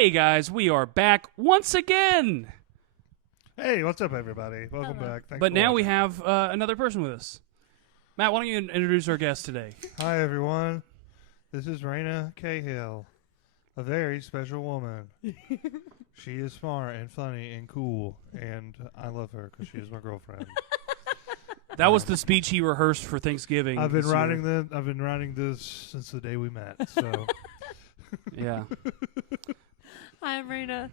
Hey guys, we are back once again. Hey, what's up, everybody? Welcome back. Thanks But for now we watching. have another person with us. Matt, why don't you introduce our guest today? Hi, everyone. This is Raina Cahill, a very special woman. She is smart and funny and cool, and I love her because she is my girlfriend. That was the speech he rehearsed for Thanksgiving. I've been this year. writing this since the day we met. So Yeah. Hi, I'm Raina.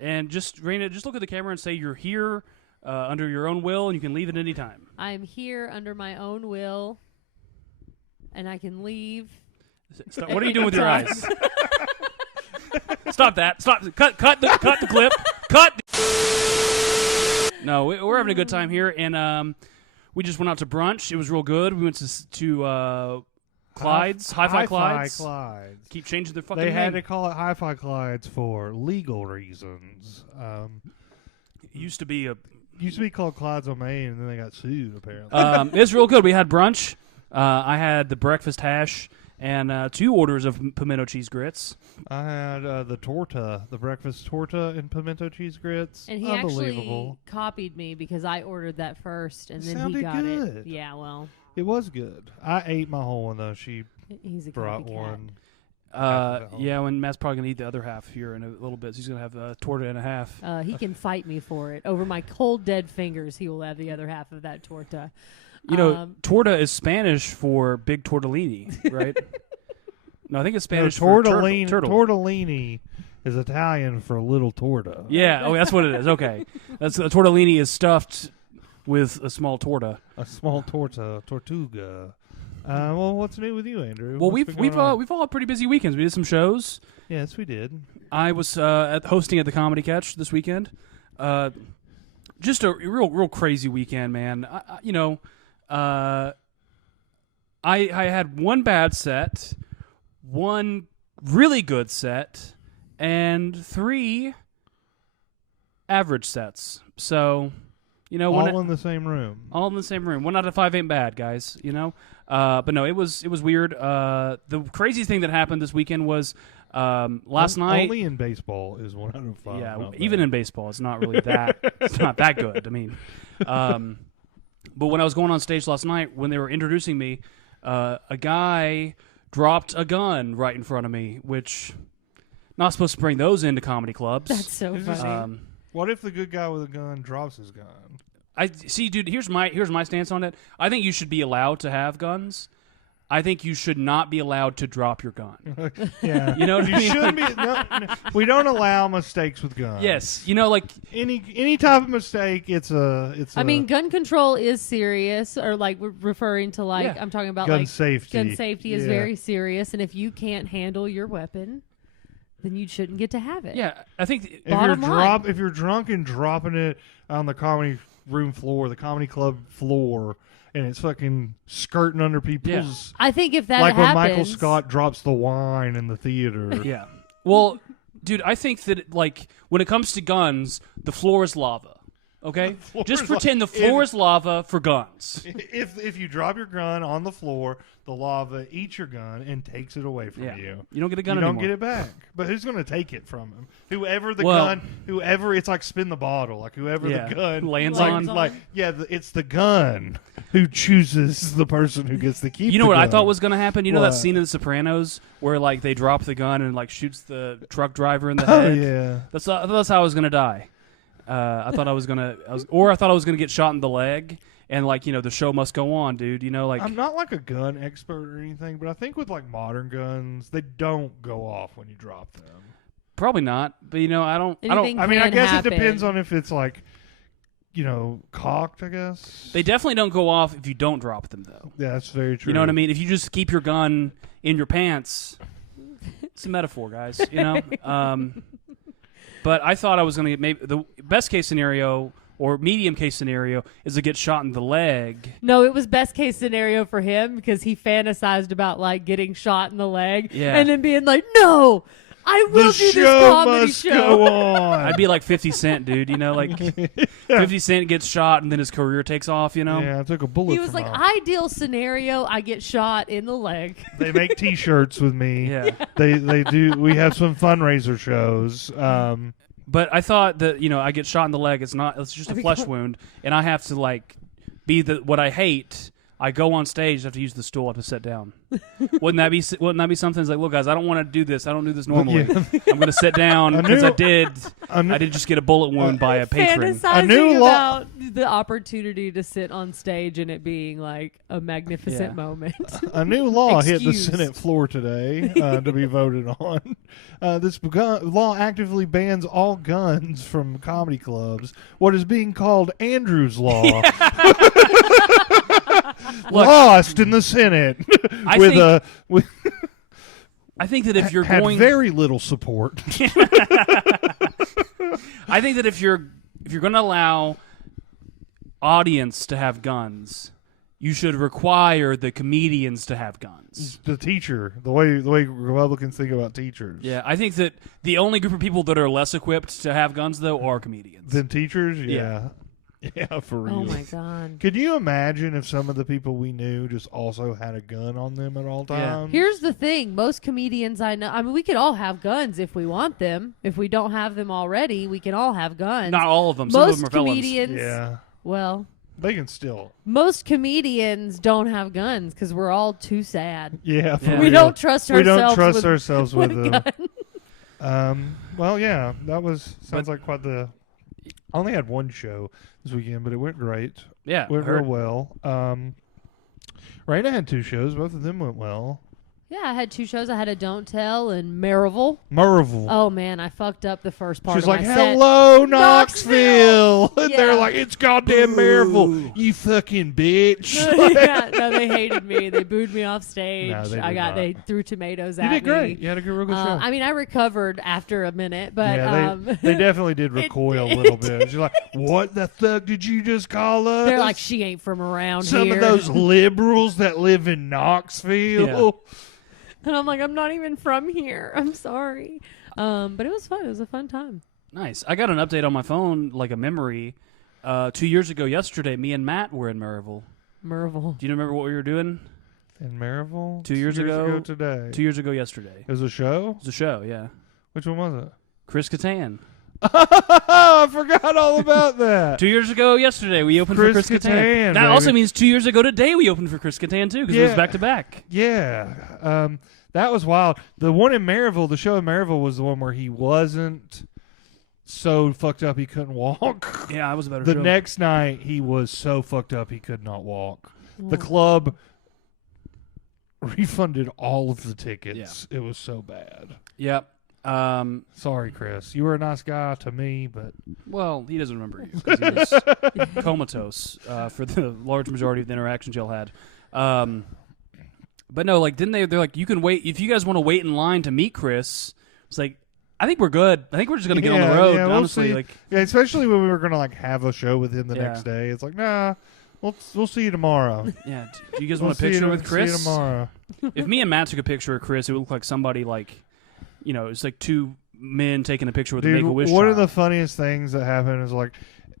And Raina, just look at the camera and say you're here under your own will, and you can leave at any time. I am here under my own will, and I can leave. Stop. What are you doing with your eyes? Stop that. Stop. Cut the clip. Cut. No, we're having a good time here, and we just went out to brunch. It was real good. We went to Clyde's, Hi-Fi Clyde's. Keep changing their fucking they had name. to call it Hi-Fi Clyde's for legal reasons. It used to be a... Used to be called Clyde's on Main, and then they got sued, apparently. It was real good. We had brunch. I had the breakfast hash and 2 orders of pimento cheese grits. I had the breakfast torta and pimento cheese grits. And he Unbelievable. actually copied me because I ordered that first, and It then he sounded got good. it. Yeah, well, It was good. I ate my whole one, though. She he's a brought copycat. one. half of it home. Yeah, and Matt's probably going to eat the other half here in a little bit. So he's going to have a torta and a half. He can fight me for it. Over my cold, dead fingers, he will have the other half of that torta. You know, torta is Spanish for big tortellini, right? No, I think it's Spanish for turtle. Tortellini is Italian for little torta. Yeah, oh, that's what it is. Okay. A tortellini is stuffed with a small torta. A small tortuga. Well, what's new with you, Andrew? Well, What's been going on? we've all had pretty busy weekends. We did some shows. Yes, we did. I was hosting at the Comedy Catch this weekend. Just a real crazy weekend, man. I had one bad set, one really good set, and 3 average sets. So, All in the same room. all in the same room. 1 out of 5 ain't bad, guys. But no, it was weird. The craziest thing that happened this weekend was last night. Only in baseball is 1 out of 5. Yeah, not even bad. in baseball, it's not really that. It's not that good. I mean, but when I was going on stage last night, when they were introducing me, a guy dropped a gun right in front of me, which not supposed to bring those into comedy clubs. That's so Is this- funny. What if the good guy with a gun drops his gun? I see, dude. Here's my stance on it. I think you should be allowed to have guns. I think you should not be allowed to drop your gun. Yeah, You know what you I mean? shouldn't be. No, we don't allow mistakes with guns. Yes, any type of mistake, it's a. I mean, gun control is serious, or like we're referring to like Yeah. I'm talking about gun like safety. gun safety is Yeah. very serious, and if you can't handle your weapon, then you shouldn't get to have it. yeah. I think If you're drunk and dropping it on the comedy room floor, the comedy club floor, and it's fucking skirting under people's. I think if that Like happens, when Michael Scott drops the wine in the theater. yeah. Well, dude, I think that like when it comes to guns, the floor is lava. Okay, floor just is pretend the floor is lava for guns. If you drop your gun on the floor, the lava eats your gun and takes it away from Yeah, you. you don't get a gun You anymore. don't get it back. But who's going to take it from him? Whoever it's like spin the bottle. Like whoever Yeah. the gun Lands like, on. Like it's the gun who chooses the person who gets to keep. You know the what I gun. thought was going to happen? You know that What? scene in The Sopranos where like they drop the gun and like shoots the truck driver in the Oh head? yeah. That's how I was going to die. I thought I was gonna get shot in the leg, and like the show must go on, dude. I'm not like a gun expert or anything, but I think with like modern guns, they don't go off when you drop them. Probably not, but I don't. Anything I mean, I can guess happen. it depends on if it's like, cocked. I guess. They definitely don't go off if you don't drop them, though. Yeah, that's very true. You know what I mean? If you just keep your gun in your pants, it's a metaphor, guys. But I thought I was going to get maybe the best case scenario or medium case scenario is to get shot in the leg. No, it was best case scenario for him because he fantasized about like getting shot in the leg Yeah. and then being like, "No, I will The do this show comedy must show. go on. I'd be like 50 Cent, dude. You know, like 50 Cent gets shot and then his career takes off. You know. Yeah, I took a bullet. He was from like, my- ideal scenario, I get shot in the leg. They make T-shirts with me. Yeah. They do. We have some fundraiser shows. But I thought that I get shot in the leg. It's just a flesh wound, and I have to like be what I hate. I go on stage, I have to use the stool, I have to sit down. Wouldn't that be something? It's like, look, guys, I don't want to do this. I don't do this normally. Yeah. I'm going to sit down because I did just get a bullet wound by a patron. Fantasizing A new about the opportunity to sit on stage and it being like a magnificent moment. A new law hit the Excuse. Senate floor today to be voted on. This law actively bans all guns from comedy clubs. What is being called Andrew's Law. Lost in the Senate I think that if you're had going, very little support. I think that if you're going to allow audience to have guns, you should require the comedians to have guns. The teacher, the way Republicans think about teachers. Yeah, I think that the only group of people that are less equipped to have guns though are comedians. Than teachers, yeah. Yeah, for real. Oh my god. Could you imagine if some of the people we knew just also had a gun on them at all times? Here's the thing. Most comedians I know, we could all have guns if we want them. If we don't have them already, we can all have guns. Not all of them. Some Most of them are felons. comedians, Yeah. well, They can still. most comedians don't have guns because we're all too sad. Yeah, for Yeah. real. We don't trust We ourselves don't trust with, ourselves with with a them. gun. Well, yeah, sounds like quite the. I only had one show this weekend, but it went great. Yeah, Went heard. real well. Raina had 2 shows. Both of them went well. Yeah, I had 2 shows. I had a Don't Tell and Maryville. Marvel. Oh man, I fucked up the first part She's of like, my set. "Hello, Knoxville," and Yeah. they're like, "It's goddamn Maryville, you fucking bitch." Yeah, no, they hated me. They booed me off stage. No, they did not. They threw tomatoes You at did me. great. You had a real good show. I mean, I recovered after a minute, but yeah, they definitely did recoil a little bit. You're like, "What the fuck did you just call us?" they're like, she ain't from around some here. of those liberals that live in Knoxville. And I'm like, I'm not even from here. I'm sorry. But it was fun. It was a fun time. Nice. I got an update on my phone, like a memory. 2 years ago yesterday, me and Matt were in Maryville. Merville. Do you remember what we were doing? In Maryville, 2 years ago today. 2 years ago yesterday. It was a show. It was a show, yeah. Which one was it? Chris Kattan. I forgot all about that. 2 years ago yesterday, we opened for Chris Chris Kattan. Kattan, That baby. also means 2 years ago today, we opened for Chris Kattan, too, because it was Yeah. back to back. Yeah. That was wild. The one in Maryville, the show in Maryville was the one where he wasn't so fucked up he couldn't walk. Yeah, I was a better The show. next night, he was so fucked up he could not walk. The club refunded all of the tickets. It was so bad. Yep. Sorry, Chris. You were a nice guy to me, but Well, he doesn't remember you because he was comatose for the large majority of the interactions y'all had. But no, like, didn't they? They're like, you can wait if you guys want to wait in line to meet Chris. It's like, I think we're good. I think we're just gonna get on the road. we'll Honestly, see. like, Yeah, especially when we were gonna like have a show with him the Yeah. next day. It's like, nah, we'll see you tomorrow. yeah. Do you guys We'll want a see you picture to- with See you Chris? tomorrow. If me and Matt took a picture of Chris, it would look like somebody like, it's like 2 men taking a picture with a Dude, Make-A-Wish one child. of the funniest things that happened is like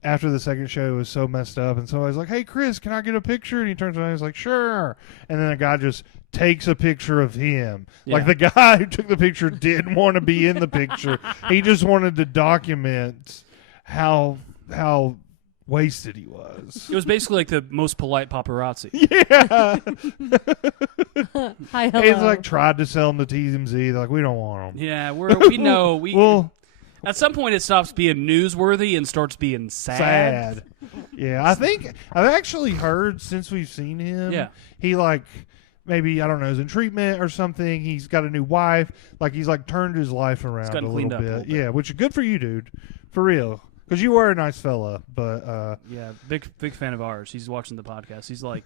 after the second show was so messed up, and somebody's like, "Hey, Chris, can I get a picture?" And he turns around and he's like, "Sure." And then a guy just takes a picture of him. Like Yeah. the guy who took the picture didn't want to be in the picture. He just wanted to document how wasted he was. It was basically like the most polite paparazzi. Yeah. Hi, hello. He's like tried to sell them to TMZ. They're like, "We don't want them." Yeah, we know we. Well, At some point, it stops being newsworthy and starts being sad. Yeah, I've actually heard since we've seen him. Yeah. He like maybe I don't know is in treatment or something. He's got a new wife. Like he's like turned his life around a gotten little cleaned up a bit. little bit. Yeah, which is good for you, dude. For real. Because you were a nice fella, but Yeah, big fan of ours. He's watching the podcast. He's like,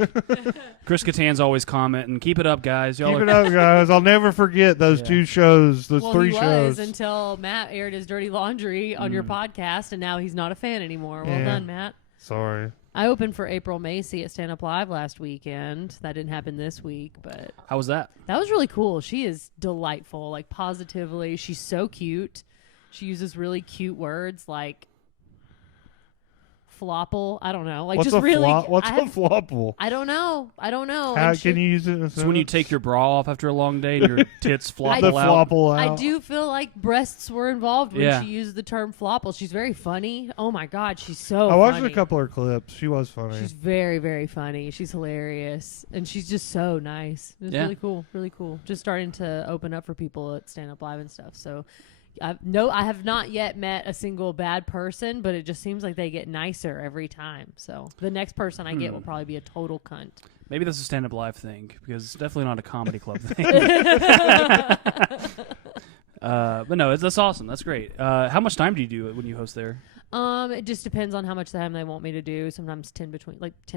Chris Kattan's always commenting, "Keep it up, guys. Y'all keep are." it up, guys. I'll never forget those Yeah. 2 shows, those well, 3 he shows. was until Matt aired his dirty laundry on your podcast, and now he's not a fan anymore. Well Yeah. done, Matt. Sorry. I opened for April Macy at Stand Up Live last weekend. That didn't happen this week, but How was that? that was really cool. She is delightful, like positively. She's so cute. She uses really cute words like flopple. I don't know. Like What's just a really. what's I a have- flopple? I don't know. How And can you use it in a It's when you sentence? take your bra off after a long day and your tits flop the out. flopple out? I do feel like breasts were involved when Yeah. she used the term flopple. She's very funny. Oh my God, she's so I watched funny. a couple of her clips. She was funny. She's very, very funny. She's hilarious. And she's just so nice. It's Yeah. really cool. Really cool. Just starting to open up for people at Stand Up Live and stuff. So I have not yet met a single bad person, but it just seems like they get nicer every time. So the next person I get will probably be a total cunt. Maybe that's a stand-up live thing because it's definitely not a comedy club thing. But no, that's awesome. That's great. How much time do you do it when you host there? It just depends on how much time they want me to do. Sometimes 10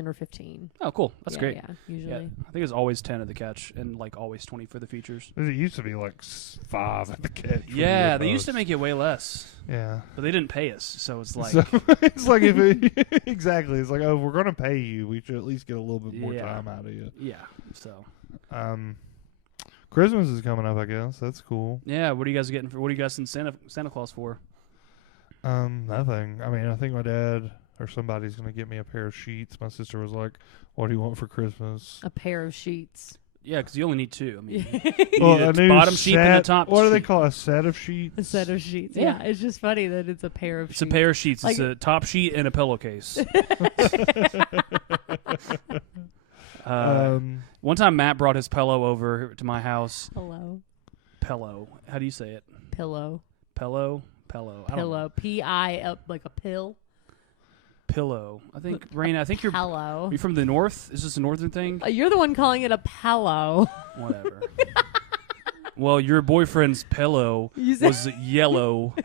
or 15. Oh, cool. That's Yeah, great. Yeah, usually. Yeah, I think it's always 10 at the catch and like always 20 for the features. It used to be like 5 at the catch. when Yeah, you they used to host. make it way less, Yeah. but they didn't pay us, so it's like So it's like if it, exactly. It's like, oh, if we're gonna pay you, we should at least get a little bit more Yeah. time out of you. yeah. So Christmas is coming up, I guess. That's cool. yeah, what are you guys getting for? What are you guys in Santa Claus for? Nothing. I mean, I think my dad or somebody's gonna get me a pair of sheets. My sister was like, "What do you want for Christmas?" A pair of sheets. Yeah, because you only need 2. I mean, you Well, need a a new bottom sheet and a set- top. What do they sheet. call it? A set of sheets? A set of sheets. Yeah. Yeah, it's just funny that it's a pair of It's sheets. a pair of sheets. It's Like- a top sheet and a pillowcase. One time, Matt brought his pillow over to my house. Hello. Pillow. How do you say it? Pillow. Pillow. Pillow. I don't know. Pillow. P-I, like a pill. Pillow. I think Raina. I think you're. Hello. Are you from the north? Is this a northern thing? You're the one calling it a pillow. Whatever. Well, your boyfriend's pillow You said- was yellow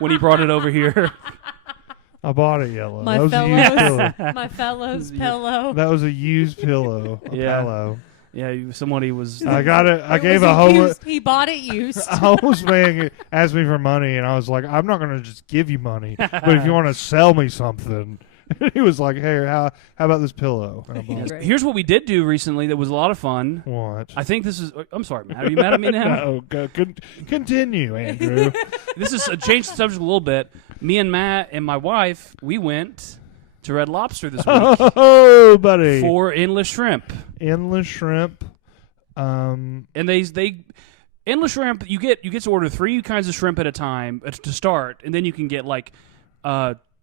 when he brought it over here. I bought it yellow. My That was a used pillow. fellows. My fellow's pillow. That was a used pillow. A Yeah. pillow. Yeah, somebody was. I got it. I It gave was a homeless. used. He bought it used. A homeless man asked me for money, and I was like, "I'm not going to just give you money, but if you want to sell me something," he was like, "Hey, how about this pillow?" And I'm like, Great. Here's what we did do recently that was a lot of fun. "What?" I think this is. I'm sorry, Matt. Are you mad at me now? No, continue, Andrew. This is change the subject a little bit. Me and Matt and my wife, we went to Red Lobster this week Oh, buddy, for endless shrimp. endless shrimp. And they endless shrimp. You get to order 3 kinds of shrimp at a time to start, and then you can get like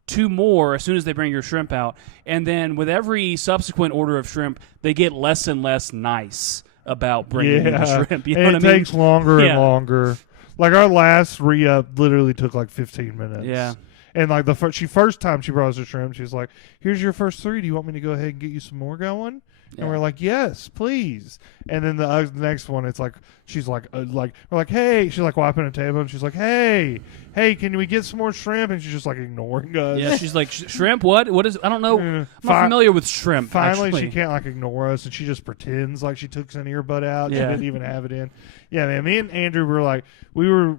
2 more as soon as they bring your shrimp out. And then with every subsequent order of shrimp, they get less and less nice about bringing you the shrimp. You know and what it I mean? takes longer Yeah. and longer. Like our last re-up literally took like 15 minutes. Yeah. And like the first time she brought us the shrimp, she's like, "Here's your first 3. Do you want me to go ahead and get you some more going?" Yeah. And we're like, "Yes, please." And then the next one, it's like she's like we're like, "Hey," she's like wiping a table, and she's like, "Hey, can we get some more shrimp?" And she's just like ignoring us. Yeah, she's like, shrimp? What is? I don't know. I'm not Fi- familiar with shrimp. Finally, actually. she can't like ignore us, and she just pretends like she took an earbud out. She Yeah. didn't even have it in. Yeah, man. Me and Andrew were like, we were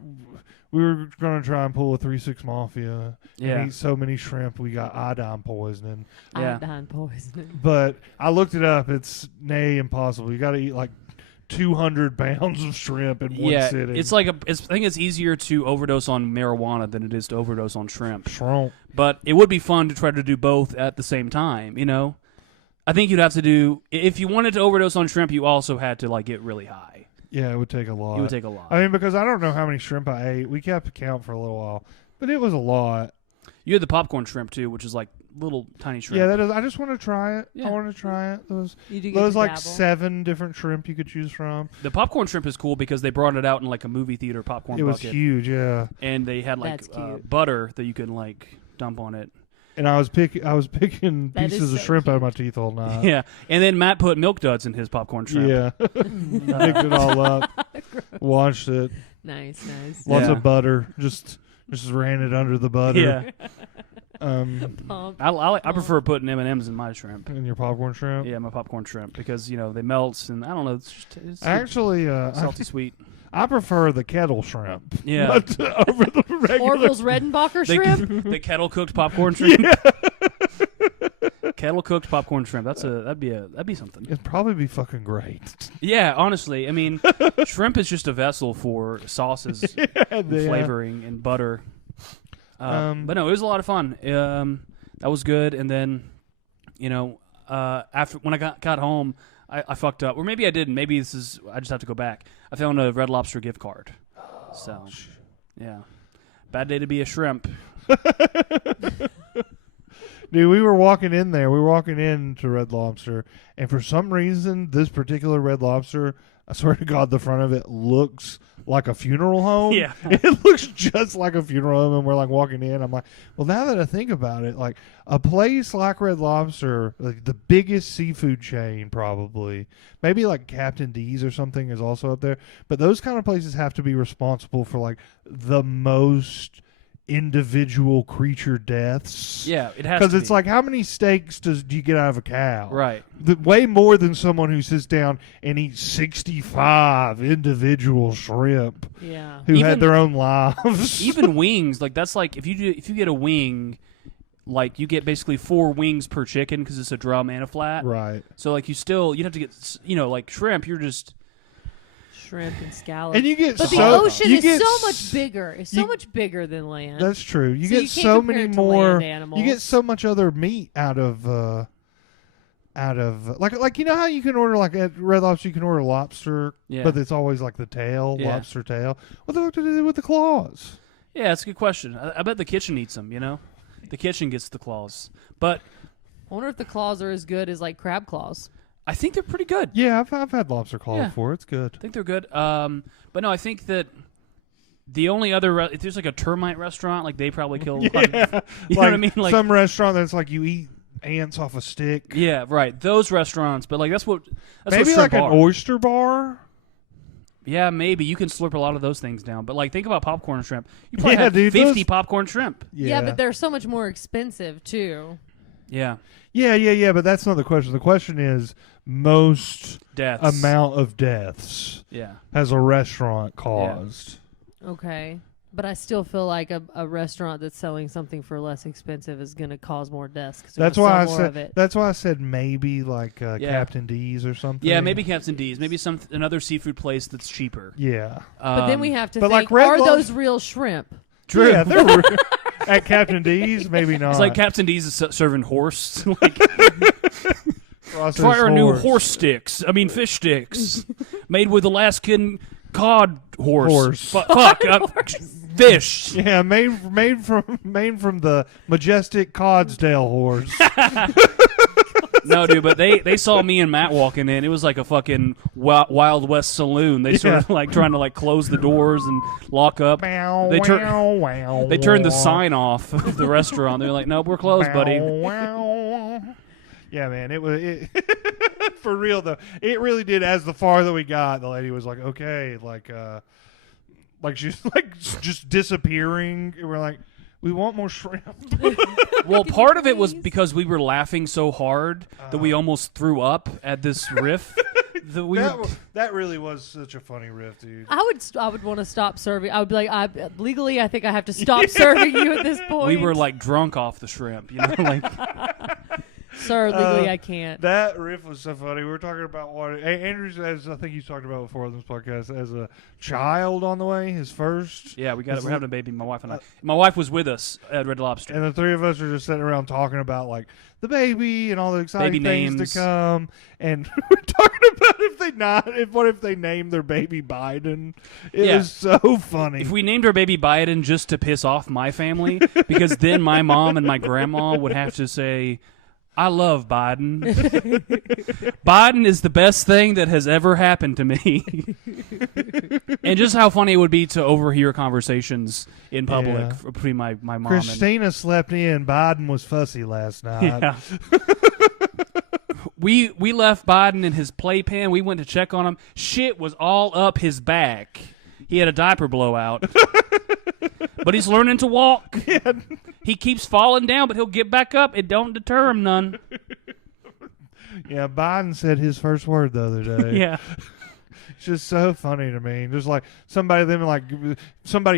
gonna try and pull a 3-6 Mafia. Yeah. And eat so many shrimp, we got iodine poisoning. Yeah. Iodine poisoning. But I looked it up. It's impossible. You got to eat like 200 pounds of shrimp in one Yeah, sitting. it's like I think it's easier to overdose on marijuana than it is to overdose on shrimp. shrimp. But it would be fun to try to do both at the same time. You know, I think you'd have to do if you wanted to overdose on shrimp. You also had to like get really high. Yeah, it would take a lot. It would take a lot. I mean, because I don't know how many shrimp I ate. We kept count for a little while, but it was a lot. You had the popcorn shrimp too, which is like little tiny shrimp. Yeah, that is. I just want to try it. Yeah. I want to try it. Those You do get to like dabble. 7 different shrimp you could choose from. The popcorn shrimp is cool because they brought it out in like a movie theater popcorn It was bucket, huge, yeah. and they had like That's cute. butter that you can like dump on it. And I was picking That is pieces of so shrimp out of my teeth all night. Yeah, and then Matt put milk duds in his popcorn shrimp. Yeah, mixed it all up. Watched it. Nice. Lots Yeah. of butter. Just ran it under the butter. Yeah. Pump. I prefer putting M&Ms in my shrimp. And your popcorn shrimp. Yeah, my popcorn shrimp because they melt and I don't know. It's Actually, salty sweet. I prefer the kettle shrimp. Yeah. But, over the regular. Orville's Redenbacher shrimp. The kettle cooked popcorn shrimp. Kettle cooked popcorn shrimp. That'd be something. It'd probably be fucking great. Yeah, honestly, I mean, shrimp is just a vessel for sauces, and flavoring, and butter. But no, it was a lot of fun. That was good. And then, after when I got home, I fucked up, or maybe I didn't. Maybe I just have to go back. I found a Red Lobster gift card. So, yeah, bad day to be a shrimp. Dude, we were walking in there. We were walking into Red Lobster, and for some reason, this particular Red Lobster, I swear to God, the front of it looks like a funeral home. Yeah. It looks just like a funeral home, and we're like walking in. I'm like, well, now that I think about it, like a place like Red Lobster, like the biggest seafood chain probably, maybe like Captain D's or something is also up there, but those kind of places have to be responsible for like the most individual creature deaths. Yeah, it has to because it's like, how many steaks do you get out of a cow? Right. Way more than someone who sits down and eats 65 individual shrimp. Yeah. Who had their own lives. Even wings, like that's like if you get a wing, like you get basically 4 wings per chicken because it's a drum and a flat. Right. So like you'd have to get like shrimp. You're just shrimp and scallops. And you get but so, the ocean you is get so much bigger. It's so much bigger than land. That's true. You So get you can't so compare many it to more. land animals. You get so much other meat out of like you know how you can order like at Red Lobster you can order lobster, Yeah. but it's always like the tail, Yeah. lobster tail. What the fuck do they do with the claws? Yeah, that's a good question. I bet the kitchen eats them. The kitchen gets the claws, but I wonder if the claws are as good as like crab claws. I think they're pretty good. Yeah, I've had lobster claw Yeah. before. It's good. I think they're good. But no, I think that the only other if there's like a termite restaurant, like they probably kill. You know what I mean? Like some restaurant that's like you eat ants off a stick. yeah, right. Those restaurants, but like that's what Maybe shrimp like an are. oyster bar. Yeah, maybe you can slurp a lot of those things down. But like, think about popcorn shrimp. You probably Yeah, have dude, 50 those- popcorn shrimp. Yeah, but they're so much more expensive too. Yeah, Yeah, but that's not the question. The question is most deaths. amount of deaths Yeah, has a restaurant caused. Okay. But I still feel like a restaurant that's selling something for less expensive is going to cause more deaths. 'Cause they're That's gonna why I sell more said. of it. That's why I said maybe like Captain D's or something. yeah. Maybe Captain D's. Maybe another seafood place that's cheaper. Yeah. But then we have to but think: like Red are Lob- those real shrimp? True. Yeah, they're at Captain D's. Maybe not. It's like Captain D's is serving horse. Like, Processed try our new horse. horse sticks. I mean, fish sticks, made with Alaskan cod horse. Fuck, fish. Yeah, made from the majestic Codsdale horse. No, dude, but they saw me and Matt walking in. It was like a fucking Wild West saloon. They started like trying to like close the doors and lock up. They turned the sign off of the restaurant. They're like, "Nope, we're closed, buddy." Yeah, man, it was for real though. It really did. As the farther we got, the lady was like, "Okay," like she's like just disappearing. And we're like, "We want more shrimp." Well, part of it was because we were laughing so hard that we almost threw up at this riff. That really was such a funny riff, dude. I would want to stop serving. I would be like, legally, I think I have to stop serving you at this point. We were like drunk off the shrimp, like. Sir, legally, I can't. That riff was so funny. We were talking about what Andrew, as I think you talked about before on this podcast, as a child on the way, his first. Yeah, we're having a baby, my wife and I. My wife was with us at Red Lobster. And the three of us are just sitting around talking about like the baby and all the exciting Baby things names. to come. And we're talking about what if they named their baby Biden. It was so funny. If we named our baby Biden just to piss off my family, because then my mom and my grandma would have to say, I love Biden. Biden is the best thing that has ever happened to me. And just how funny it would be to overhear conversations in public between my mom Christina slept in. Biden was fussy last night. Yeah. We left Biden in his playpen. We went to check on him. Shit was all up his back. He had a diaper blowout. But he's learning to walk. Yeah. He keeps falling down, but he'll get back up. It don't deter him none. Yeah, Biden said his first word the other day. Yeah. It's just so funny to me. Just like somebody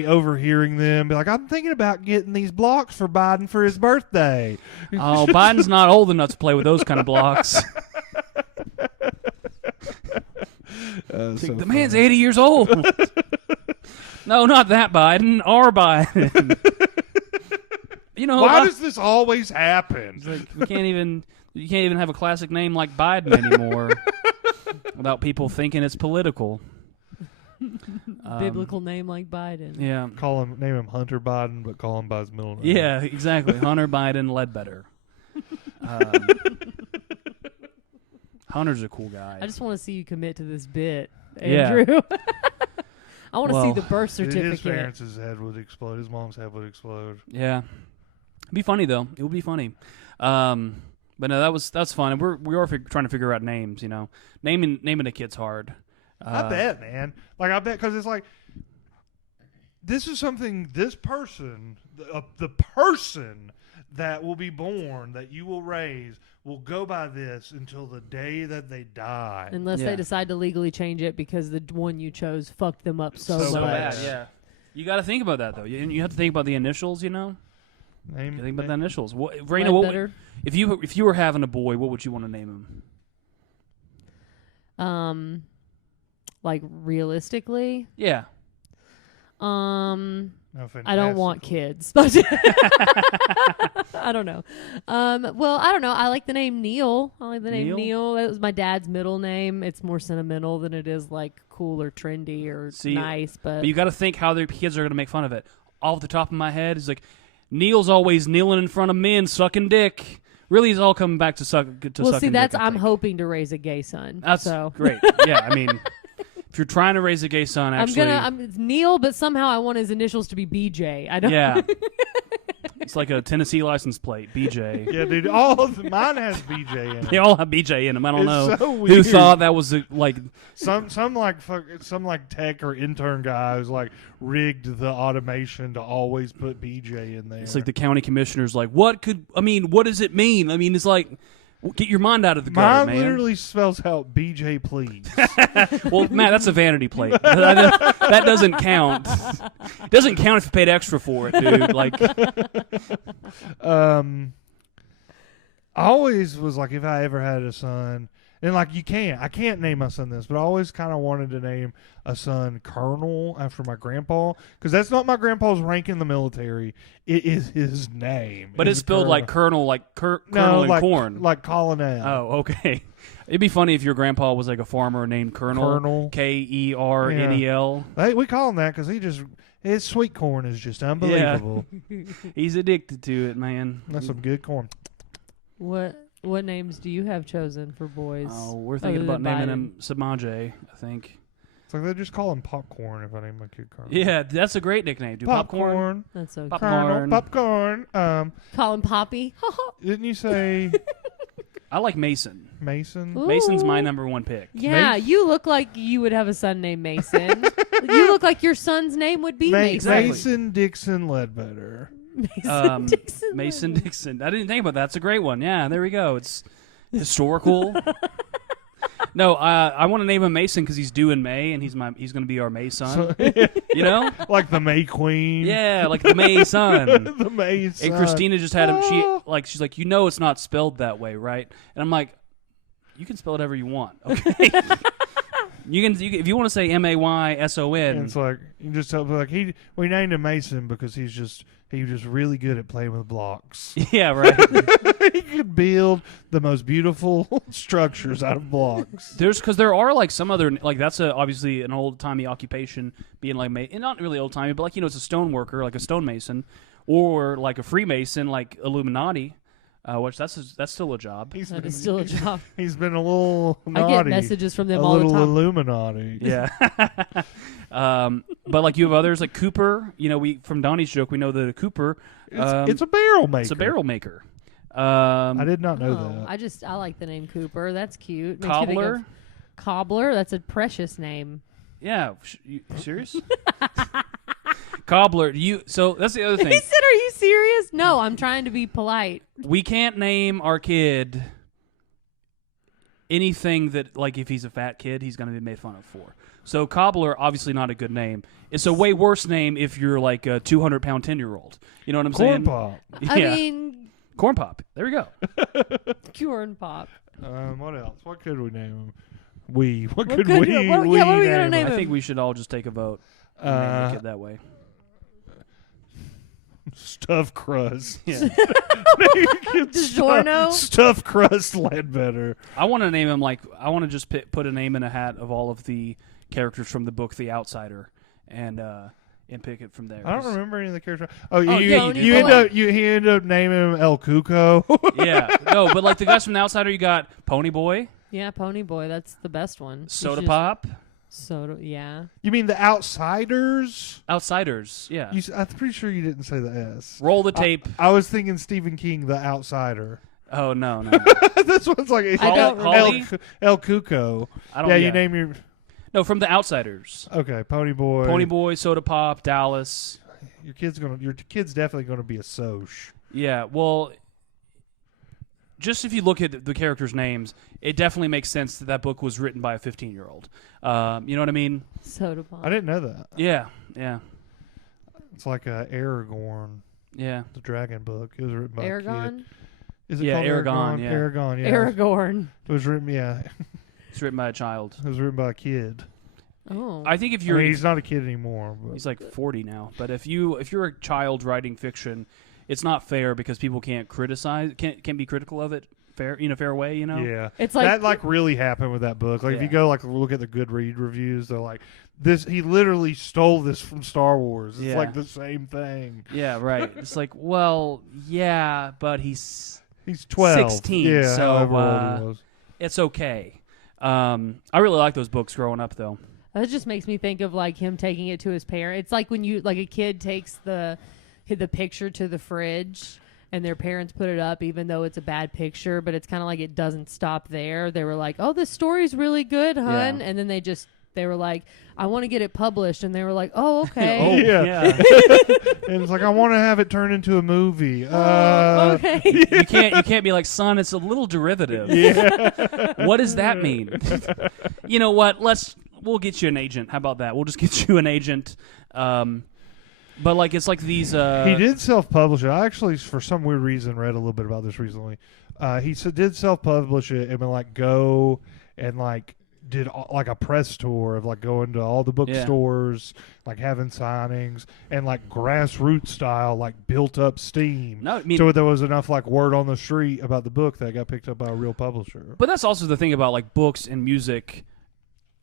overhearing them be like, I'm thinking about getting these blocks for Biden for his birthday. Oh, Biden's not old enough to play with those kind of blocks. The man's 80 years old. No, not that Biden. Our Biden. Why does this always happen? Like, you can't even have a classic name like Biden anymore without people thinking it's political. Biblical name like Biden. Yeah. Name him Hunter Biden, but call him by his middle name. Yeah, exactly. Hunter Biden Ledbetter. Hunter's a cool guy. I just want to see you commit to this bit, Yeah. Andrew. I want to see the birth His certificate. parents' head would explode. His mom's head would explode. Yeah. It'd be funny though. It would be funny. But no, that's fun. And we are trying to figure out names. Naming a kid's hard. I bet, man. I bet because it's like this is something. This person, the person that will be born that you will raise, will go by this until the day that they die. Unless they decide to legally change it because the one you chose fucked them up so bad. much. Yeah. You got to think about that though. You have to think about the initials. You think about the initials. Raina, if you were having a boy, what would you want to name him? Like realistically? Yeah. No, I don't want kids. I don't know. Well, I don't know. I like the name Neil. I like the name Neil. That was my dad's middle name. It's more sentimental than it is like cool or trendy or nice. But you got to think how their kids are going to make fun of it. Off the top of my head, it's like Neil's always kneeling in front of men, sucking dick. Really, it's all coming back to sucking dick. Well, see, I'm hoping to raise a gay son. That's great. Yeah, I mean, if you're trying to raise a gay son, actually, it's Neil, but somehow I want his initials to be BJ. I don't. Yeah. It's like a Tennessee license plate, BJ. Yeah, dude. Mine has BJ in it. They all have BJ in them. I don't know so who weird. thought that was some tech or intern guy who's like rigged the automation to always put BJ in there. It's like the county commissioner's like, what does it mean? I mean, it's like, get your mind out of the gutter, man. Mine literally spells out BJ, please. Well, Matt, that's a vanity plate. That doesn't count. It doesn't count if you paid extra for it, dude. Like, I always was like, if I ever had a son, and like I can't name my son this, but I always kind of wanted to name a son Colonel after my grandpa, because that's not my grandpa's rank in the military. It is his name. But it's spelled like Colonel, like Colonel and corn. Like Colonel. Oh, okay. It'd be funny if your grandpa was like a farmer named Colonel. Kernel. Hey, we call him that because his sweet corn is just unbelievable. Yeah. He's addicted to it, man. That's some good corn. What names do you have chosen for boys? Oh, we're thinking about naming him Samaje, I think. It's like they just call him Popcorn if I name my kid Colonel. Yeah, that's a great nickname. Popcorn. That's so Popcorn. Popcorn. Call him Poppy. Didn't you say I like Mason. Mason? Ooh. Mason's my number one pick. Yeah, you look like you would have a son named Mason. You look like your son's name would be Mason. Mason Dixon Ledbetter. Mason Dixon. I didn't think about that. That's a great one. Yeah, there we go. It's historical. No, I want to name him Mason because he's due in May, and he's going to be our May son. You know, like the May Queen. Yeah, like the May son. The May son. And Christina just had him. She's like, it's not spelled that way, right? And I'm like, you can spell whatever you want. Okay. You can if you want to say Mayson. It's like you just tell like we named him Mason because he was just really good at playing with blocks. Yeah, right. He could build the most beautiful structures out of blocks. Because there are like some other that's obviously an old timey occupation, being like not really old timey, but like it's a stone worker, like a stonemason, or like a Freemason, like Illuminati. Which that's still a job. That is still a job. He's been a little naughty. I get messages from them all the time. A little Illuminati. Yeah. But like you have others like Cooper. We from Donnie's joke we know that a Cooper. It's a barrel maker. It's a barrel maker. I did not know that. I like the name Cooper. That's cute. Makes Cobbler. Cobbler. That's a precious name. Yeah. You serious? Cobbler. So that's the other thing. He said, "Are you serious?" No, I'm trying to be polite. We can't name our kid anything that, like, if he's a fat kid, he's going to be made fun of for. So Cobbler, obviously not a good name. It's a way worse name if you're like a 200-pound 10-year-old. You know what I'm Corn saying? Pop. I mean, Corn Pop. There we go. Corn Pop. What else? What could we name him? What could we? you- what- yeah, what are we gonna him? name I think we should all just take a vote and name the kid that way. Stuffed crust. Yeah. DiGiorno? Stuffed crust Ledbetter. I want to name him like, I want to just put a name in a hat of all of the characters from the book The Outsider and pick it from there. I don't remember any of the characters. Oh, yeah, you he ended up naming him El Cuco. Yeah. No, but like the guys from The Outsider, you got Pony Boy, Yeah, Pony Boy. That's the best one. Soda He's just- Pop, Soda, yeah. You mean the Outsiders? Outsiders. Yeah. I'm pretty sure you didn't say the S. Roll the tape. I was thinking Stephen King, The Outsider. Oh no. This one's like I don't El Cuco. I don't. Yeah, you name your. No, from The Outsiders. Okay, Pony Boy. Pony Boy, Soda Pop, Dallas. Your kid's definitely gonna be a Soch. Yeah, well, just if you look at the characters' names, it definitely makes sense that book was written by a 15-year-old. You know what I mean? Soda Pop. I didn't know that. Yeah. It's like Aragorn, Yeah. the dragon book. It was written by a kid. Aragon? Is it Yeah, called Aragon, yeah. Aragon, yeah. Aragorn. It was written, yeah. It's written by a child. It was written by a kid. Oh. I think if I you're mean, he's not a kid anymore. But. he's like 40 now, but if you're a child writing fiction, it's not fair because people can't be critical of it fair way, you know? Yeah, It's like that really happened with that book. Like if Yeah. you go look at the Goodread reviews, they're like, this. He literally stole this from Star Wars. It's Yeah. like the same thing. Yeah, right. It's like, well, yeah, but he's 12, 16, Yeah, so, however old he was. it's okay. I really like those books growing up though. that just makes me think of like him taking it to his parents. It's like when you like a kid takes the picture to the fridge and their parents put it up even though it's a bad picture, but it's kind of like it doesn't stop there. They were like, "Oh, this story's really good, hun." Yeah. And then they were like, "I want to get it published." And they were like, "Oh, okay." Oh, Yeah. yeah. And it's like, I want to have it turned into a movie. Okay. You can't be like, son, it's a little derivative. Yeah. What does that mean? You know what? We'll get you an agent. How about that? We'll just get you an agent. But like it's like these. He did self-publish it. I actually, for some weird reason, read a little bit about this recently. Did self-publish it and then like go and like did like a press tour of like going to all the bookstores, like having signings and like grassroots style, like built up steam. No, I mean, So there was enough like word on the street about the book that got picked up by a real publisher. but that's also the thing about like books and music,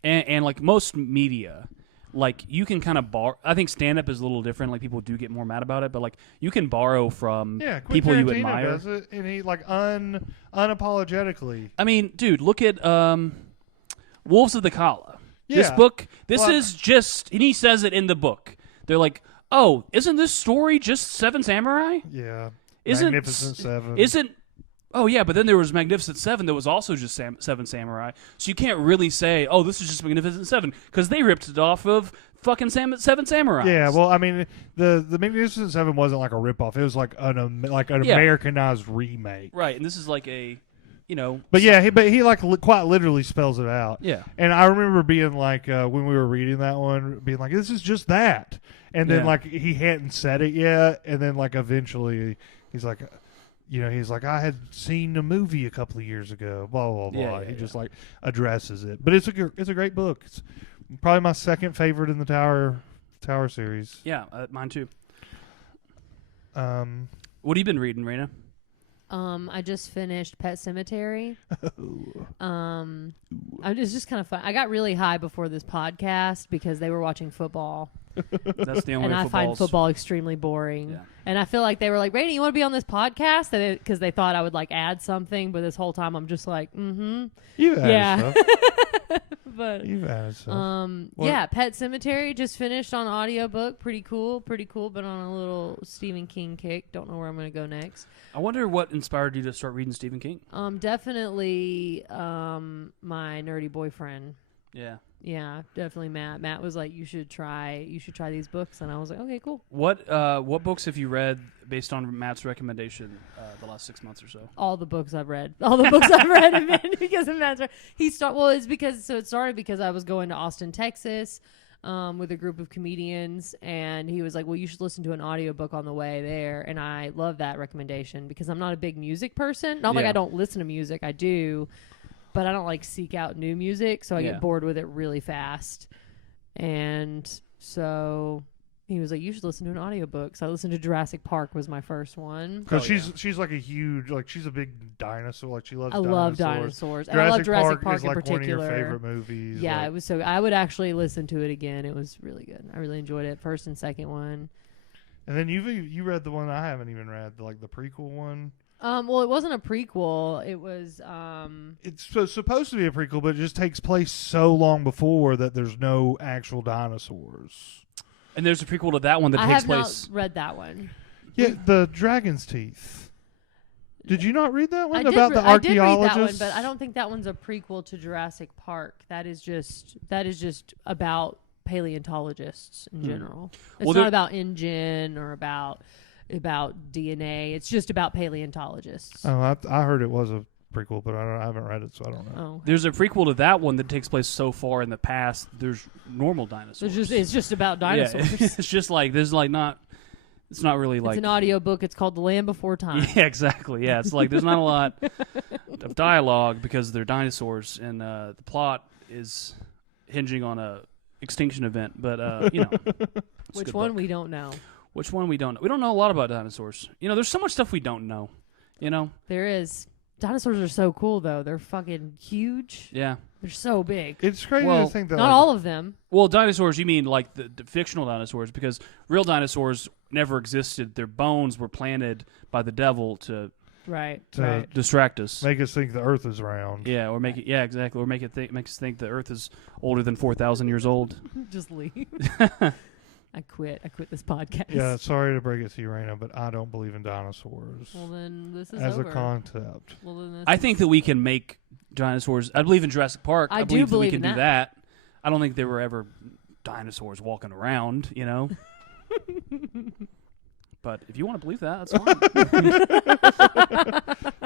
and like most media. Like you can kind of borrow. I think stand-up is a little different. Like people do get more mad about it, but like you can borrow from Yeah, people you Tarantino admire. does it, and he like unapologetically. I mean, dude, look at Wolves of the Kala. This Yeah. book, Well, is just, and he says it in the book. They're like, oh, isn't this story just Seven Samurai? Yeah, Isn't Magnificent Seven. Isn't oh yeah, but then there was Magnificent Seven that was also just Seven Samurai. So you can't really say, oh, this is just Magnificent Seven because they ripped it off of fucking Seven Samurai. Yeah, well, I mean, the Magnificent Seven wasn't like a ripoff. It was like an Yeah. Americanized remake. Right, and this is like a, you know. But yeah, he like quite literally spells it out. Yeah. And I remember being like, when we were reading that one, being like, this is just that. And then Yeah. like he hadn't said it yet, and then like eventually he's like. He's like, I had seen a movie a couple of years ago, blah, blah, blah. Yeah, He yeah. just, like, addresses it. But it's a great book. It's probably my second favorite in the Tower series. Yeah, mine too. Um, What have you been reading, Raina? I just finished Pet Cemetery. It's just kind of fun. I got really high before this podcast because they were watching football. That's the only And I find footballs. football extremely boring. Yeah. And I feel like they were like, Rainy, you want to be on this podcast? Because they thought I would like add something, but this whole time I'm just like, mm-hmm. you've added Yeah. stuff. But You've added stuff. What- yeah, Pet Cemetery just finished on audiobook. Pretty cool, but on a little Stephen King kick. Don't know where I'm going to go next. I wonder what inspired you to start reading Stephen King. Definitely my nerdy boyfriend. Yeah. Yeah, definitely Matt. Matt was like, you should try these books, and I was like, okay, cool. What books have you read based on Matt's recommendation the last 6 months or so? All the books I've read. All the books I've read have been because of Matt's. It started because I was going to Austin, Texas, with a group of comedians, and he was like, well, you should listen to an audiobook on the way there, and I love that recommendation because I'm not a big music person. Not like I don't listen to music, I do, but I don't like seek out new music, so I get bored with it really fast. And so he was like, you should listen to an audiobook. So I listened to Jurassic Park was my first one. Because she's like a huge, like she's a big dinosaur. Like she loves I love dinosaurs. And Jurassic I love Jurassic Park is in like particular. one of your favorite movies. Yeah, like, it was so. I would actually listen to it again. It was really good. I really enjoyed it. First and second one. And then you read the one I haven't even read, like the prequel one. Well, it wasn't a prequel. It was. It's supposed to be a prequel, but it just takes place so long before that there's no actual dinosaurs. And there's a prequel to that one that takes place. I have not read that one. Yeah, the Dragon's Teeth. Did you not read that one I about did the I did read archaeologists? that one, but I don't think that one's a prequel to Jurassic Park. That is just about paleontologists in general. It's not about InGen or about DNA. It's just about paleontologists. Oh, I heard it was a prequel, but I haven't read it, so I don't know. Oh. There's a prequel to that one that takes place so far in the past. There's normal dinosaurs. It's just about dinosaurs. Yeah, it's just like there's like not. It's not really like it's an audio book. It's called The Land Before Time. Yeah, exactly. Yeah, it's like there's not a lot of dialogue because they're dinosaurs, and the plot is hinging on a extinction event. But you know, Which one we don't know. Which one we don't know. We don't know a lot about dinosaurs. You know, there's so much stuff we don't know. You know, there is. Dinosaurs are so cool, though. They're fucking huge. Yeah. They're so big. It's crazy to think that... Not all of them. Well, dinosaurs, you mean like the fictional dinosaurs, because real dinosaurs never existed. Their bones were planted by the devil to distract us. Make us think the Earth is round. Yeah, or make it... Yeah, exactly. Or make us think the Earth is older than 4,000 years old. Just leave. I quit this podcast. Yeah, sorry to break it to you, Raina, but I don't believe in dinosaurs. Well, then this is as over. a concept. Well, then I think that we can make dinosaurs. I believe in Jurassic Park. I believe that we can do that. I don't think there were ever dinosaurs walking around, you know? But if you want to believe that, that's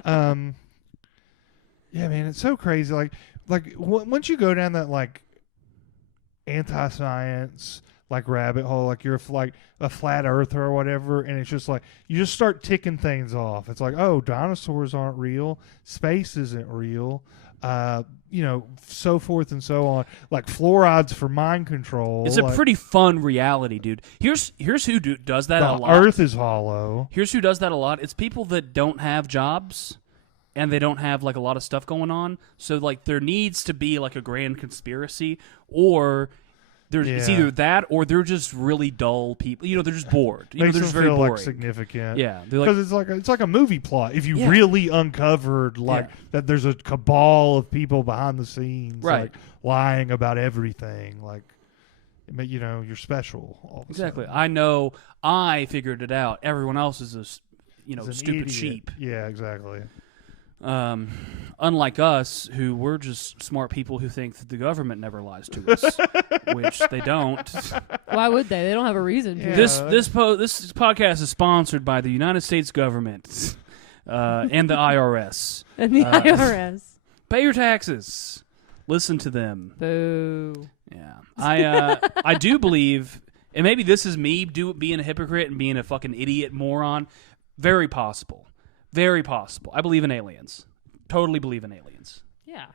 fine. Yeah, man, it's so crazy. Like once you go down that like anti-science like rabbit hole, like you're like a flat earther or whatever, and it's just like you just start ticking things off. It's like, oh, dinosaurs aren't real, space isn't real, you know, so forth and so on. Like fluorides for mind control. It's a pretty fun reality, dude. Here's who does that a lot. The Earth is hollow. Here's who does that a lot. It's people that don't have jobs and they don't have like a lot of stuff going on. So like there needs to be like a grand conspiracy, or it's either that or they're just really dull people. You know, they're just bored. You know, they're just very boring. Like significant. Yeah, because it's like a movie plot. If you really uncovered that, there's a cabal of people behind the scenes, like lying about everything. Like, you know, you're special. All of a sudden. I know. I figured it out. Everyone else is a stupid idiot. sheep. Yeah, exactly. Unlike us, who we're just smart people who think that the government never lies to us, which they don't. Why would they? They don't have a reason to. Yeah. This podcast is sponsored by the United States government and the IRS. And the IRS. Pay your taxes. Listen to them. Boo. Yeah, I do believe, and maybe this is me being a hypocrite and being a fucking idiot moron. Very possible. Very possible. I believe in aliens. Totally believe in aliens. Yeah.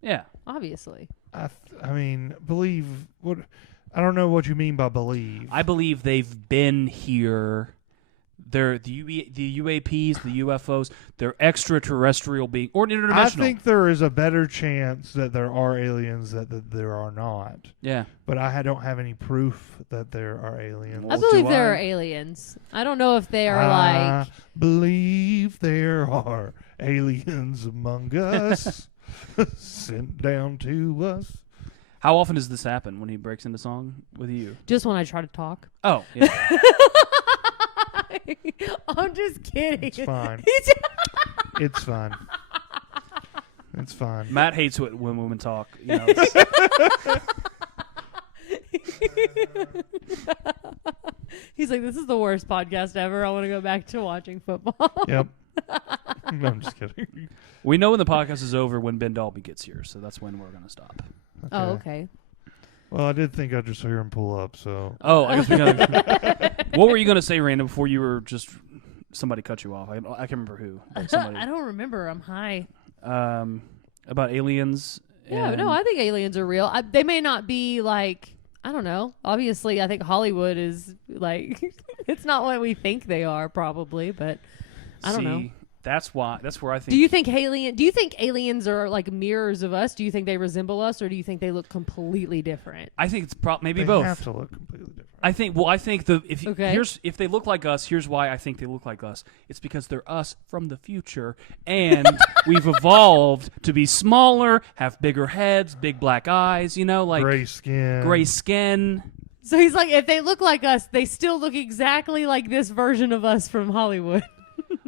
Yeah. Obviously. I mean, believe what? I don't know what you mean by believe. I believe they've been here. They're the UAPs, the UFOs. They're extraterrestrial beings or interdimensional. I think there is a better chance that there are aliens that there are not. Yeah. But I don't have any proof that there are aliens. I believe there are aliens. I don't know if they are like... I believe there are aliens among us sent down to us. How often does this happen when he breaks into song with you? Just when I try to talk. Oh, yeah. I'm just kidding. It's fine. It's fine. It's fine. Matt hates when women talk. You know, it's- He's like, this is the worst podcast ever. I want to go back to watching football. Yep. No, I'm just kidding. we know when the podcast is over when Ben Dalby gets here, so that's when we're gonna stop. Oh, okay. Well, I did think I'd just hear him pull up, so. Oh, I guess we gotta. What were you gonna say, Random? Before you were just somebody cut you off. I can't remember who. Like somebody. I don't remember. I'm high. About aliens. Yeah, and- no, I think aliens are real. They may not be like, I don't know. Obviously, I think Hollywood is like, it's not what we think they are, probably, but I don't know. That's where I think. Do you think aliens are like mirrors of us? Do you think they resemble us, or do you think they look completely different? I think it's maybe They both. have to look completely different. I think Okay. if they look like us, here's why I think they look like us. It's because they're us from the future, and we've evolved to be smaller, have bigger heads, big black eyes. You know, like Gray skin. gray skin. So he's like, if they look like us, they still look exactly like this version of us from Hollywood.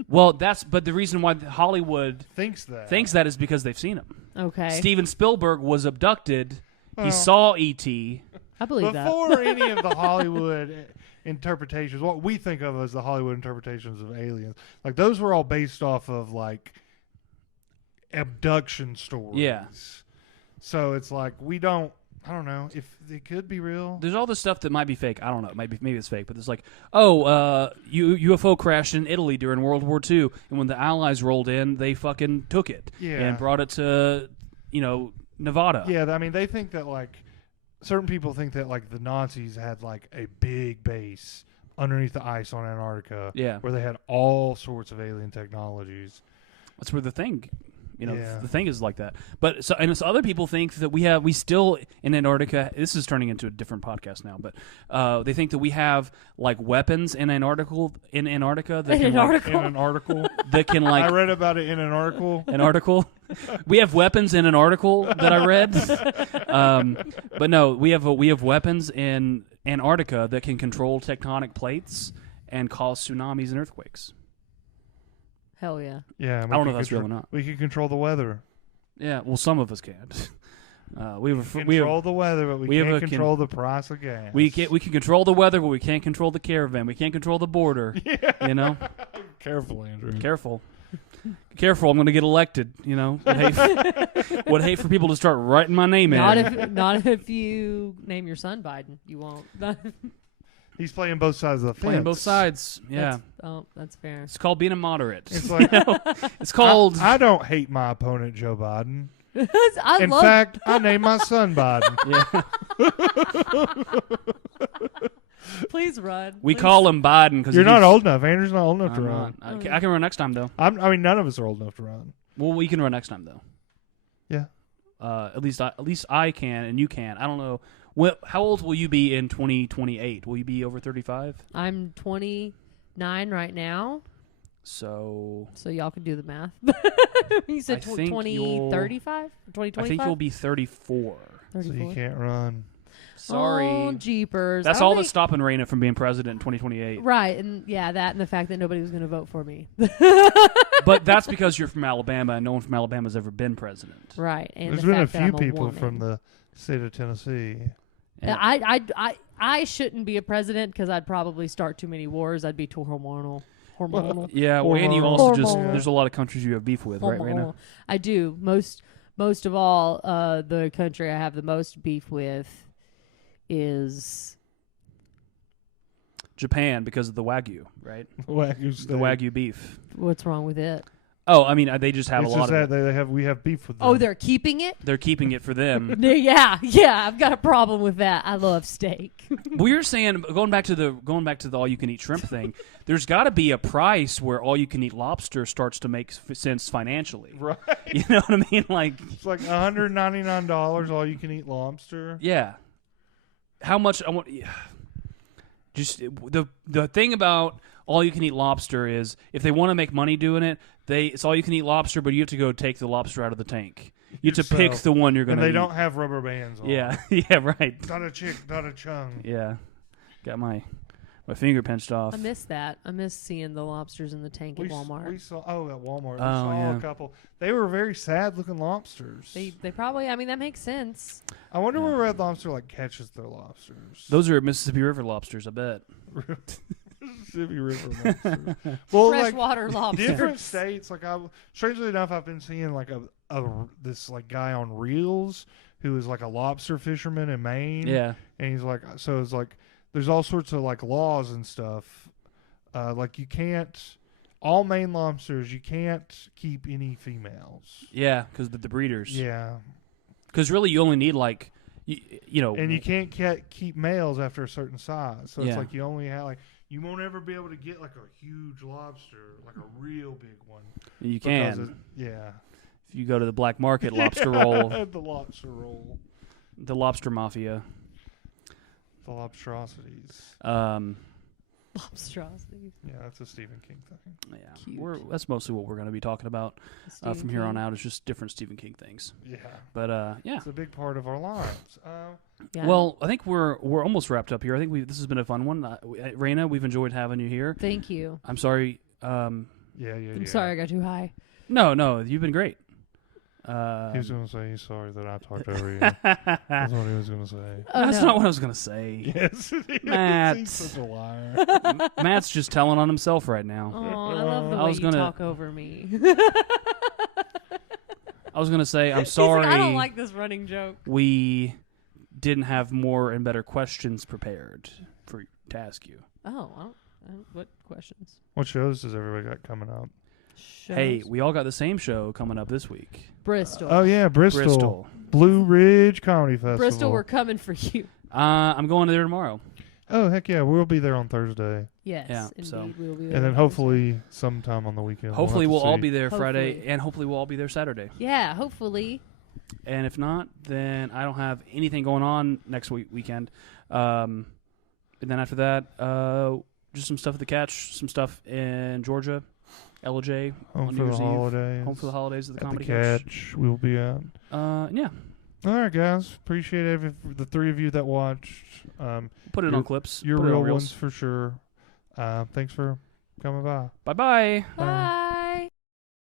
Well, but the reason why Hollywood Thinks that. thinks that is because they've seen him. Okay. Steven Spielberg was abducted. He Well. saw E.T. I believe that. Before any of the Hollywood interpretations, what we think of as the Hollywood interpretations of aliens, like those were all based off of like abduction stories. Yeah. So it's like I don't know if it could be real. There's all this stuff that might be fake. I don't know. Maybe it's fake. But there's like, UFO crashed in Italy during World War II, and when the Allies rolled in, they fucking took it Yeah. and brought it to, Nevada. Yeah, I mean, they think that like certain people think that like the Nazis had like a big base underneath the ice on Antarctica, Yeah. where they had all sorts of alien technologies. That's where the thing, Yeah. the thing is like that. But so other people think that we still in Antarctica. This is turning into a different podcast now, but they think that we have like weapons in Antarctica that In can Antarctica? like, In an article, that can I like read about it in an article. an article. We have weapons in an article that I read. But no, we have weapons in Antarctica that can control tectonic plates and cause tsunamis and earthquakes. Hell yeah. Yeah, I don't know if that's real or not. We can control the weather. Yeah, well, some of us can't. We Control have the weather, but we can't control the price of gas. we can control the weather, but we can't control the caravan. We can't control the border. You know, Careful, Andrew. careful. Careful, I'm going to get elected. Would hate for people to start writing my name in. Not if you name your son Biden. You won't. He's playing both sides of the fence. Playing both sides. Yeah, That's fair. it's called being a moderate. It's like It's called. I don't hate my opponent, Joe Biden. I In love fact, I named my son Biden. Yeah, Please run. we Please. call him Biden because You're not old enough. Andrew's not old enough to I'm run. not. I can run next time though. I mean, none of us are old enough to run. Well, we can run next time though. Yeah. At least I can and you can. I don't know. How old will you be in 2028? Will you be over 35? I'm 29 right now, So so y'all can do the math. You said I think 2035? 2025? I think you'll be 34. So you 34? can't run. Sorry. Oh, jeepers. That's I don't all think- that's stopping Raina from being president in 2028. Right, and yeah, that and the fact that nobody was going to vote for me. But that's because you're from Alabama and no one from Alabama has ever been president. Right, and There's the been a fact that few I'm a people woman. from the state of Tennessee. And I shouldn't be a president because I'd probably start too many wars. I'd be too hormonal. yeah, well, and you also just Hormonal. there's a lot of countries you have beef with, right, Raina? Hormonal. I do. Most of all, the country I have the most beef with is Japan because of the Wagyu, right? Wagyu The steak. Wagyu beef. what's wrong with it? Oh, I mean, they just have It's a lot just of that it. we have beef with them. Oh, they're keeping it? They're keeping it for them. Yeah, I've got a problem with that. I love steak. We're saying going back to the all you can eat shrimp thing. There's got to be a price where all you can eat lobster starts to make sense financially. Right. You know what I mean? Like, It's like $199 all you can eat lobster. yeah. How much I want? Just the thing about all you can eat lobster is if they want to make money doing it, it's all you can eat lobster, but you have to go take the lobster out of the tank. You have to pick Yourself. the one you're going And to they eat. don't have rubber bands on. Yeah, yeah, right. Not a chick, not a chung. Yeah, got my My finger pinched off. I miss that. I miss seeing the lobsters in the tank at Walmart. We saw at Walmart. We Oh, saw yeah. a couple. They were very sad looking lobsters. They probably. I mean, that makes sense. I wonder Yeah. where Red Lobster like catches their lobsters. Those are Mississippi River lobsters, I bet. Mississippi River lobsters. Well, like Freshwater lobsters. different states. Like strangely enough, I've been seeing like this like guy on Reels who is like a lobster fisherman in Maine. Yeah. And he's like, so it's like, there's all sorts of like laws and stuff. Like you can't, all Maine lobsters, you can't keep any females. Yeah, because the breeders. Yeah. Because really, you only need like, you know. And you can't keep males after a certain size. So Yeah. it's like you only have like, you won't ever be able to get like a huge lobster, like a real big one. You Because can. yeah. If you go to the black market lobster roll, The lobster roll. the lobster mafia. The lobsterosities. Lobsterosities. Yeah, that's a Stephen King thing. Yeah, Cute. that's mostly what we're going to be talking about Stephen from here on King. out. It's just different Stephen King things. Yeah. But yeah. It's a big part of our lives. Yeah. Well, I think we're almost wrapped up here. I think this has been a fun one. Raina, we've enjoyed having you here. Thank you. I'm sorry. Yeah. I'm sorry I got too high. No, you've been great. He was going to say he's sorry that I talked over you. That's That's what he was going to say. Oh, no. not what I was going to say. Yes. Matt. He's such a liar. Matt's just telling on himself right now. Oh, I love the I way was you gonna- talk over me. I was going to say, I'm He's sorry like, I don't like this running joke. we didn't have more and better questions prepared to ask you. Oh, what questions? What shows does everybody got coming up? Hey, Shows? we all got the same show coming up this week. Bristol. Oh, yeah, Bristol. Blue Ridge Comedy Festival. Bristol, we're coming for you. I'm going there tomorrow. Oh, heck yeah. We'll be there on Thursday. Yes, Yeah, indeed, so- we will be there. And then on hopefully sometime on the weekend. Hopefully have we'll to all see. be there Friday, Hopefully. and hopefully we'll all be there Saturday. Thursday. Yeah, hopefully. And if not, then I don't have anything going on next weekend. And then after that, just some stuff at the Catch, some stuff in Georgia, LJ Home on for New the Year's Eve. holidays. Home for the holidays at the At Comedy the Catch. Catch. We'll be out. Yeah, All right, guys. Appreciate the three of you that watched. put it Your- on clips. Your put it on real Reels. ones for sure. Thanks for coming by. Bye-bye. Bye.